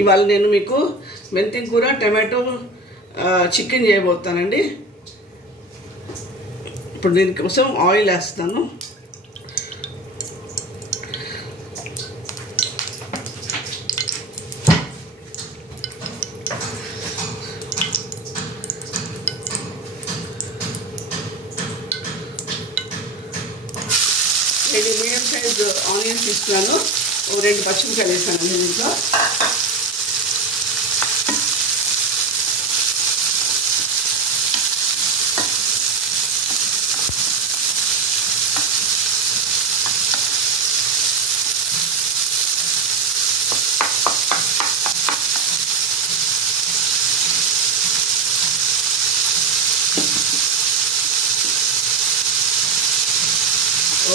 ఇవాళ నేను మీకు మెంతి కూర టమాటో చికెన్ చేయబోతానండి. ఇప్పుడు దీనికోసం ఆయిల్ వేస్తాను. నేను మీడియం సైజ్ ఆనియన్స్ తీసుకున్నాను, 2 పచ్చిమిరపకాయలు వేసాను దీంట్లో.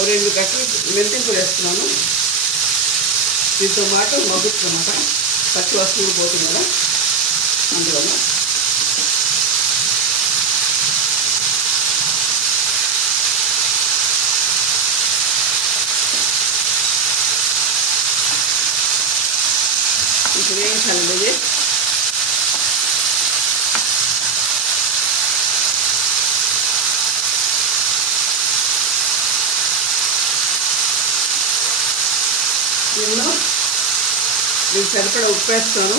రెండు గంటలు మెంతి కూర వేస్తున్నాను. దీంతో పాటు మగ్గుతుందన్నమాట, పచ్చి వస్తువులు పోతుంది కదా అందులో. ఇప్పుడు ఏం చల్లది నేను సరిపడా ఉప్పు వేస్తాను.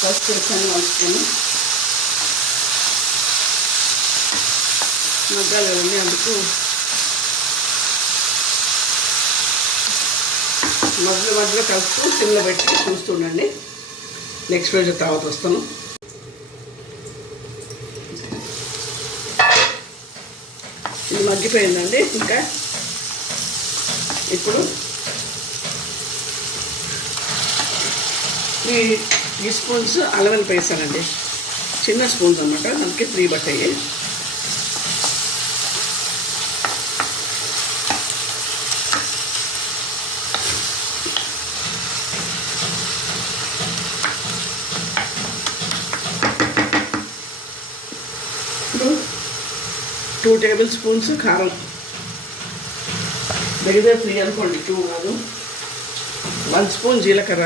ఫస్ట్ వేసాను వంచుకొని మగ్గాలి కదండి, అందుకు మధ్యలో కలుపుతూ సిమ్లో పెట్టి చూస్తుండండి. నెక్స్ట్ రోజు తర్వాత వస్తాను. ఇది మగ్గిపోయిందండి. ఇంకా ఇప్పుడు 3 టీ స్పూన్స్ అల్లం వెల్లుల్లి వేసానండి, చిన్న స్పూన్స్ అన్నమాట, అందుకే 3 పట్టాయి. ఇప్పుడు 2 టేబుల్ స్పూన్స్ కారం, దగ్గర 3 అనుకోండి, 2 కాదు. 1 స్పూన్ జీలకర్ర,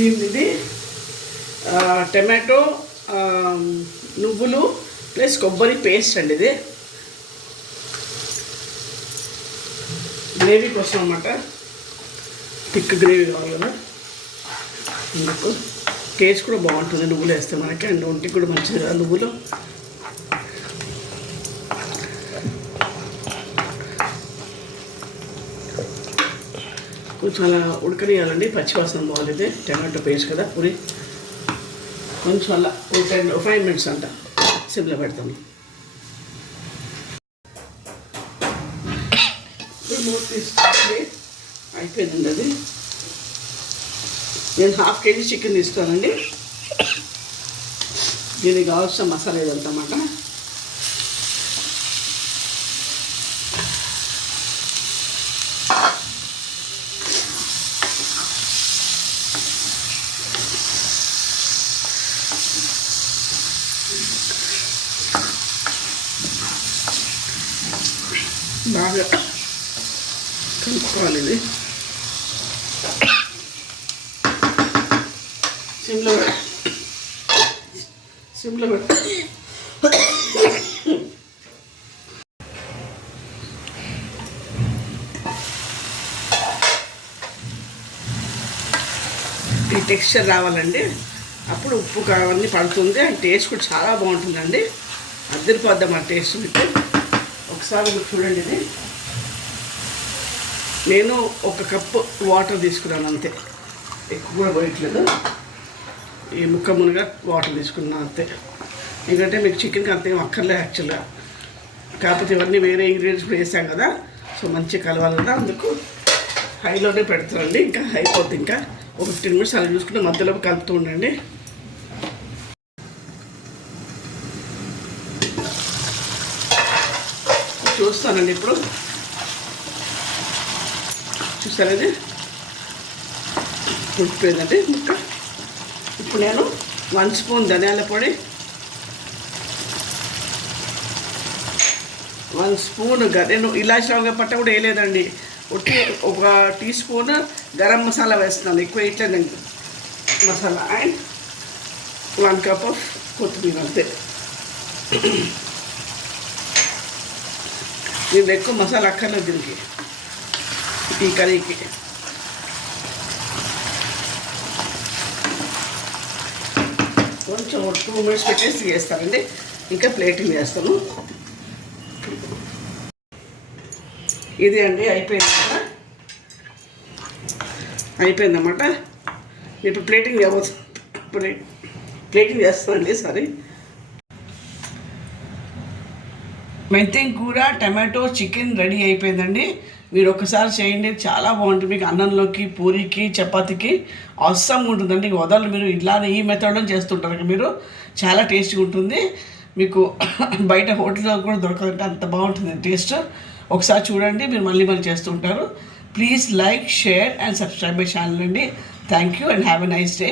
ఇది టమాటో నువ్వులు ప్లస్ కొబ్బరి పేస్ట్ అండి. ఇది గ్రేవీ కోసం అన్నమాట, థిక్ గ్రేవీ కావాలి కదా, అందుకు టేస్ట్ కూడా బాగుంటుంది నువ్వులు వేస్తే మనకి, అండ్ ఒంటికి కూడా మంచిది కదా నువ్వులు. కొంచెం అలా ఉడకనియాలండి, పచ్చివాసన బాగుంది. ఇది టమాటో పేస్ట్ కదా, పూరి కొంచెం అలా 5 మినిట్స్ అంట సిమ్లో పెడతాము. మూత తీసుకుంటే అయిపోయిందండి. అది నేను 1/2 కేజీ చికెన్ తీసుకోనండి. దీనికి కావాల్సిన మసాలా ఇదంతమాట. బాగా కలుపుకోవాలి. ఇది సిమ్లో పెట్టి ఈ టెక్స్చర్ రావాలండి, అప్పుడు ఉప్పు కావాలని పడుతుంది. ఆ టేస్ట్ కూడా చాలా బాగుంటుందండి, అద్దరిపోద్దాం ఆ టేస్ట్ మీకు. ఒకసారి మీరు చూడండి. ఇది నేను 1 కప్పు వాటర్ తీసుకున్నాను అంతే, ఎక్కువ కూడా పోయట్లేదు. ఈ మునిగా వాటర్ తీసుకున్నాను అంతే, ఎందుకంటే మీకు చికెన్కి అంతే అక్కర్లే యాక్చువల్గా. కాకపోతే ఇవన్నీ వేరే ఇంగ్రీడియంట్స్ వేసాం కదా, సో మంచిగా కలవాలి కదా, అందుకు హైలోనే పెడతానండి. ఇంకా అయిపోద్ది, ఇంకా 15 మినిట్స్ అలా చూసుకుంటే మధ్యలో కలుపుతూ ఉండండి. చూస్తానండి ఇప్పుడు. చూసారా ఇది ఉడికిపోయిందండి ముక్క. ఇప్పుడు నేను 1 స్పూన్ ధనియాల పొడి, 1 స్పూన్ నేను ఇలాచి లవంగ పట్ట కూడా వేయలేదండి. ఒక టీ స్పూన్ గరం మసాలా వేస్తున్నాను, ఎక్కువ వేయట్లేదండి మసాలా. అండ్ 1 కప్ ఆఫ్ కొత్తిమీర అంతే. నేను ఎక్కువ మసాలా అక్కర్లేదు దీనికి, ఈ కర్రీకి. కొంచెం 2 మినిట్స్ పెట్టేసి చేస్తానండి. ఇంకా ప్లేటింగ్ చేస్తాను. ఇది అండి అయిపోయింది కదా, అయిపోయిందన్నమాట. ఇప్పుడు ప్లేటింగ్ చేస్తానండి. సారీ, మెంతి కూర టమాటో చికెన్ రెడీ అయిపోయిందండి. మీరు ఒకసారి చేయండి, చాలా బాగుంటుంది. మీకు అన్నంలోకి, పూరికి, చపాతీకి అవసరం ఉంటుందండి. వదలు మీరు ఇలానే ఈ మెథడ్లో చేస్తుంటారు మీరు, చాలా టేస్ట్గా ఉంటుంది. మీకు బయట హోటల్లో కూడా దొరకదంటే అంత బాగుంటుంది టేస్ట్. ఒకసారి చూడండి, మీరు మళ్ళీ చేస్తుంటారు. Please like, share and subscribe my channel అండి. Thank you and have a nice day.